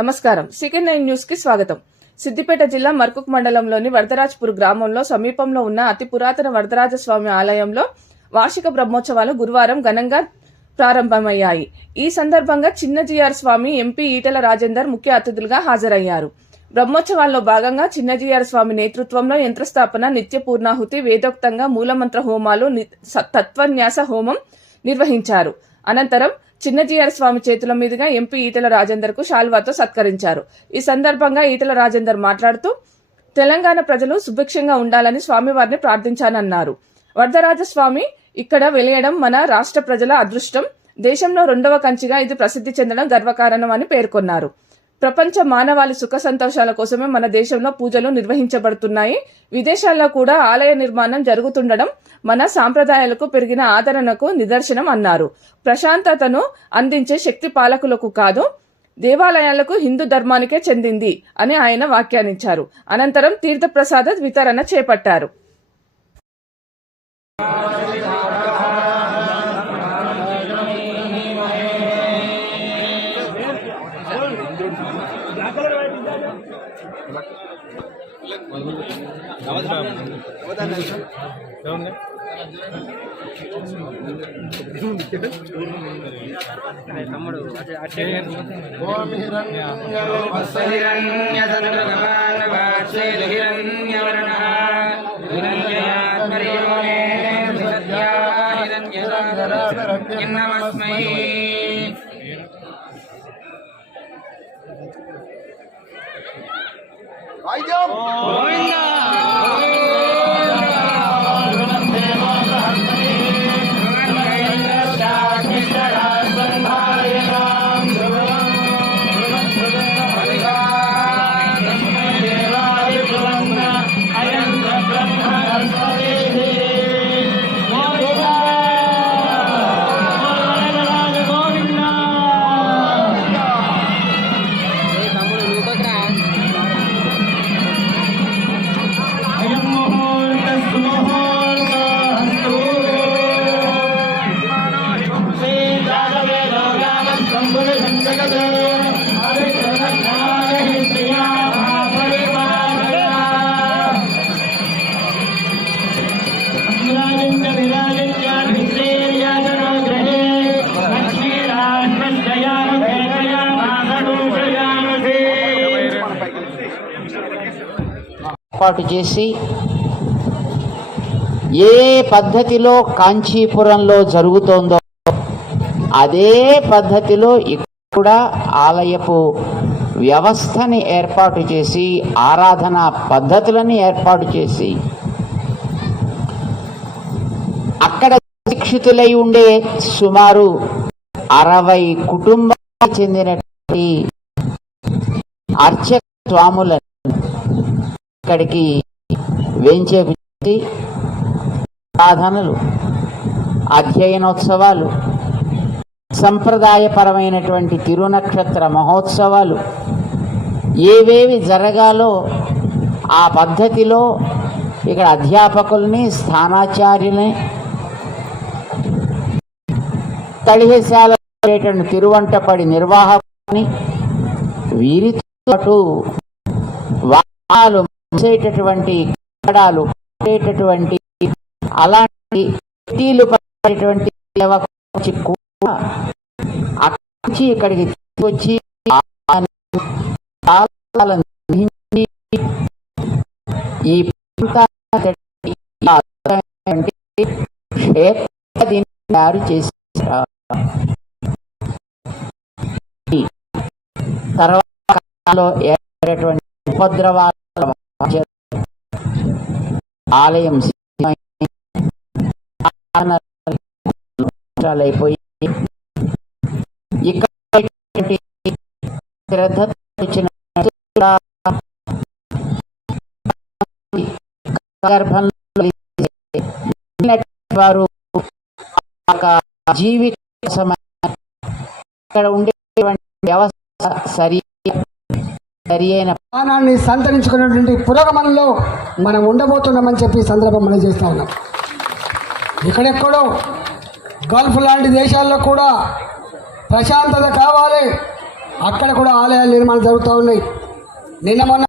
నమస్కారం. CK9 news కి స్వాగతం. సిద్దిపేట జిల్లా మర్కుక్ మండలంలోని వరదరాజ్పూర్ గ్రామంలో సమీపంలో ఉన్న అతి పురాతన వరదరాజస్వామి ఆలయంలో వార్షిక బ్రహ్మోత్సవాలు గురువారం ఘనంగా ప్రారంభమయ్యాయి. ఈ సందర్భంగా చిన్నజీఆర్ స్వామి, ఎంపీ ఈటెల రాజేందర్ ముఖ్య అతిథులుగా హాజరయ్యారు. బ్రహ్మోత్సవాల్లో భాగంగా చిన్నజీఆర్ స్వామి నేతృత్వంలో యంత్రస్థాపన, నిత్య పూర్ణాహుతి, వేదోక్తంగా మూలమంత్ర హోమాలు, తత్వన్యాస హోమం నిర్వహించారు. అనంతరం చిన్నజీఆర్ స్వామి చేతుల మీదుగా ఎంపీ ఈటెల రాజేందర్ కు శాల్వాతో సత్కరించారు. ఈ సందర్భంగా ఈటెల రాజేందర్ మాట్లాడుతూ తెలంగాణ ప్రజలు సుభిక్షంగా ఉండాలని స్వామివారిని ప్రార్థించానన్నారు. వరదరాజస్వామి ఇక్కడ వెలియడం మన రాష్ట్ర ప్రజల అదృష్టం. దేశంలో 2వ కంచిగా ఇది ప్రసిద్ధి చెందడం గర్వకారణం అని పేర్కొన్నారు. ప్రపంచ మానవాళి సుఖ సంతోషాల కోసమే మన దేశంలో పూజలు నిర్వహించబడుతున్నాయి. విదేశాల్లో కూడా ఆలయ నిర్మాణం జరుగుతుండడం మన సాంప్రదాయాలకు పెరిగిన ఆదరణకు నిదర్శనం అన్నారు. ప్రశాంతతను అందించే శక్తి పాలకులకు కాదు, దేవాలయాలకు, హిందూ ధర్మానికే చెందింది అని ఆయన వ్యాఖ్యానించారు. అనంతరం తీర్థప్రసాద వితరణ చేపట్టారు. ఏర్పాటు చేసి ఏ పద్ధతిలో కాంచీపురంలో జరుగుతోందో అదే పద్ధతిలో ఇక్కడ ఆలయపు వ్యవస్థని ఏర్పాటు చేసి, ఆరాధన పద్ధతులని ఏర్పాటు చేసి, అక్కడ శిక్షితులై ఉండే సుమారు 60 కుటుంబాలకు చెందినటువంటి అర్చక స్వాములను ఇక్కడికి వేంచేపించి సాధనలు, అధ్యయనోత్సవాలు, సంప్రదాయపరమైనటువంటి తిరునక్షత్ర మహోత్సవాలు ఏవేవి జరగాలో ఆ పద్ధతిలో ఇక్కడ అధ్యాపకుల్ని, స్థానాచార్యుల్ని, తడిహేశాల తిరువంటపడి నిర్వాహకుని, వీరితో పాటు వాహనాలు మూసేటటువంటి కట్టడాలు కట్టేటటువంటి అలాంటి టీలు పడేటువంటి అక్కడి ఇక్కడికి తీసుకొచ్చి ఈ తయారు చేసి తర్వాత ఏర్పడేటువంటి ఉపద్రవాల ఆలయం అయిపోయి ఇక్కడ శ్రద్ధ వచ్చిన వారు జీవిత ఇక్కడ ఉండేటువంటి వ్యవస్థ సరి అయిన స్థానాన్ని సంతరించుకున్నటువంటి పురోగమనంలో మనం ఉండబోతున్నామని చెప్పి సందర్భం మనం చేస్తూ ఉన్నాం. ఇక్కడెక్కడో గల్ఫ్ లాంటి దేశాల్లో కూడా ప్రశాంతత కావాలి, అక్కడ కూడా ఆలయాల నిర్మాణం జరుగుతూ ఉన్నాయి. నిన్న మొన్న